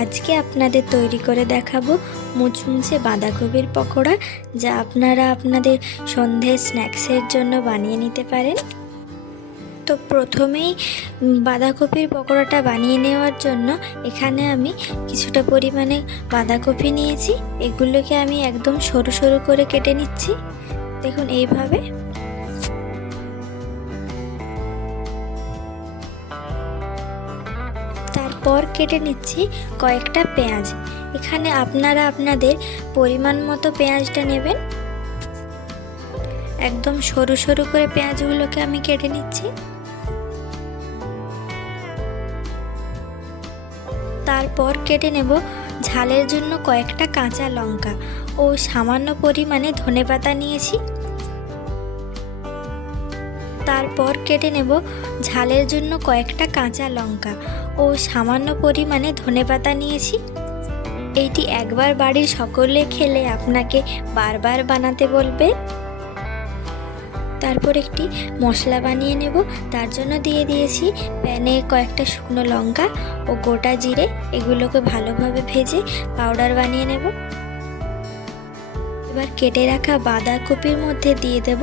আজকে আপনাদের তৈরি করে দেখাবো মুচমুচে বাঁধাকপির পকোড়া, যা আপনারা আপনাদের সন্ধ্যের স্ন্যাক্সের জন্য বানিয়ে নিতে পারেন। তো প্রথমেই বাঁধাকপির পকোড়াটা বানিয়ে নেওয়ার জন্য এখানে আমি কিছুটা পরিমাণে বাঁধাকপি নিয়েছি। এগুলোকে আমি একদম সরু সরু করে কেটে নিচ্ছি। দেখুন, এইভাবে তারপর কেটে নিচ্ছি কয়েকটা পেঁয়াজ। এখানে আপনারা আপনাদের পরিমাণ মতো পেঁয়াজটা নেবেন। একদম সরু সরু করে পেঁয়াজগুলোকে আমি কেটে নিচ্ছি। তারপর কেটে নেব ঝালের জন্য কয়েকটা কাঁচা লঙ্কা। ও সামান্য পরিমাণে ধনেপাতা নিয়েছি। তারপর কেটে নেব ঝালের জন্য কয়েকটা কাঁচা লঙ্কা ও সামান্য পরিমাণে ধনেপাতা নিয়েছি। এইটি একবার বাড়ির সকলে খেলে আপনাকে বারবার বানাতে বলবে। তারপর একটি মশলা বানিয়ে নেব। তার জন্য দিয়ে দিয়েছি প্যানে কয়েকটা শুকনো লঙ্কা ও গোটা জিরে। এগুলোকে ভালোভাবে ভেজে পাউডার বানিয়ে নেব। এবার কেটে রাখা বাঁধাকপির মধ্যে দিয়ে দেব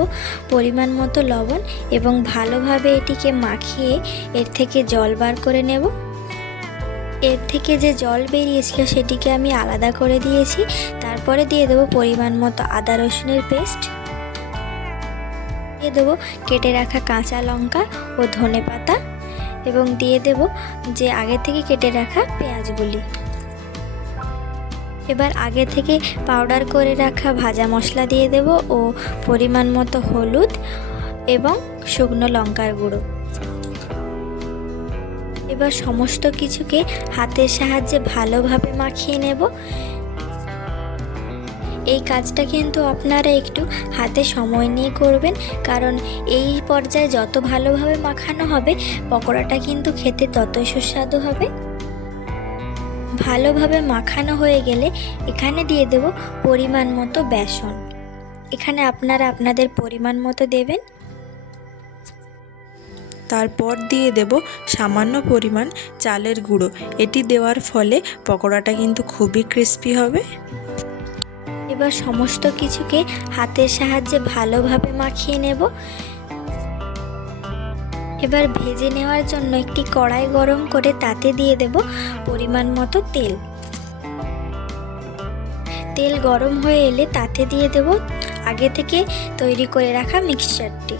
পরিমাণ মতো লবণ এবং ভালোভাবে এটিকে মাখিয়ে এর থেকে জল বার করে নেব। এর থেকে যে জল বেরিয়েছিল সেটিকে আমি আলাদা করে দিয়েছি। তারপরে দিয়ে দেবো পরিমাণ মতো আদা রসুনের পেস্ট। দিয়ে দেবো কেটে রাখা কাঁচা লঙ্কা ও ধনে পাতা এবং দিয়ে দেব যে আগে থেকে কেটে রাখা পেঁয়াজগুলি। এবার আগে থেকে পাউডার করে রাখা ভাজা মশলা দিয়ে দেব ও পরিমাণ মতো হলুদ এবং শুকনো লঙ্কার গুঁড়ো। এবার সমস্ত কিছুকে হাতের সাহায্যে ভালোভাবে মাখিয়ে নেব। এই কাজটা কিন্তু আপনারা একটু হাতে সময় নিয়ে করবেন, কারণ এই পর্যায়ে যত ভালোভাবে মাখানো হবে, পকোড়াটা কিন্তু খেতে ততই সুস্বাদু হবে। ভালোভাবে মাখানো হয়ে গেলে এখানে দিয়ে দেব পরিমাণ মতো বেসন। এখানে আপনারা আপনাদের পরিমাণ মতো দেবেন। তারপর দিয়ে দেব সামান্য পরিমাণ চালের গুঁড়ো। এটি দেওয়ার ফলে পকোড়াটা কিন্তু খুবই ক্রিস্পি হবে। এবার সমস্ত কিছুকে হাতের সাহায্যে ভালোভাবে মাখিয়ে নেব। এবার ভেজে নেওয়ার জন্য একটি কড়াই গরম করে তাতে দিয়ে দেব পরিমাণ মতো তেল। তেল গরম হয়ে এলে তাতে দিয়ে দেব আগে থেকে তৈরি করে রাখা মিক্সচারটি।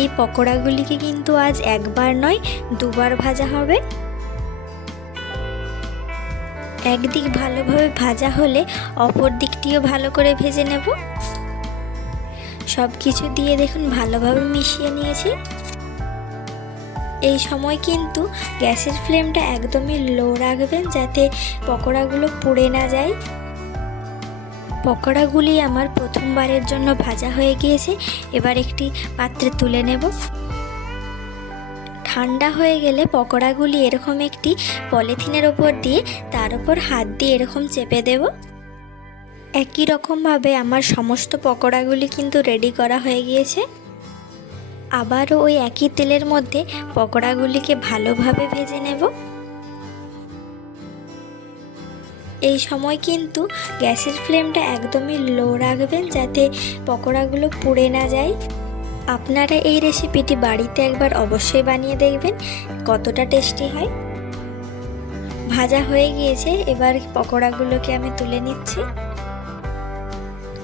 এই পকোড়াগুলিকে কিন্তু আজ একবার নয়, দুবার ভাজা হবে। একদিক ভালোভাবে ভাজা হলে অপর দিকটিও ভালো করে ভেজে নেব। সব কিছু দিয়ে দেখুন ভালোভাবে মিশিয়ে নিয়েছি। এই সময় কিন্তু গ্যাসের ফ্লেমটা একদমই লো রাখবেন যাতে পকোড়াগুলো পুড়ে না যায়। পকোড়াগুলি আমার প্রথমবারের জন্য ভাজা হয়ে গিয়েছে। এবার একটি পাত্রে তুলে নেব। ঠান্ডা হয়ে গেলে পকোড়াগুলি এরকম একটি পলিথিনের ওপর দিয়ে তার উপর হাত দিয়ে এরকম চেপে দেব। একই রকমভাবে আমার সমস্ত পকোড়াগুলি কিন্তু রেডি করা হয়ে গিয়েছে। আবারও ওই একই তেলের মধ্যে পকোড়াগুলিকে ভালোভাবে ভেজে নেব। এই সময় কিন্তু গ্যাসের ফ্লেমটা একদমই লো রাখবেন যাতে পকোড়াগুলো পুড়ে না যায়। আপনারা এই রেসিপিটি বাড়িতে একবার অবশ্যই বানিয়ে দেখবেন, কতটা টেস্টি হয়। ভাজা হয়ে গিয়েছে, এবার পকোড়াগুলোকে আমি তুলে নিচ্ছি।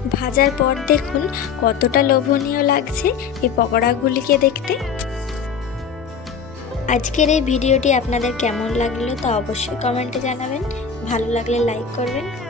ভাজার পর দেখুন কতটা লোভনীয় লাগছে এই পকোড়াগুলিকে দেখতে। আজকের এই ভিডিওটি আপনাদের কেমন লাগল তা অবশ্যই কমেন্টে জানাবেন। ভালো লাগলে লাইক করবেন।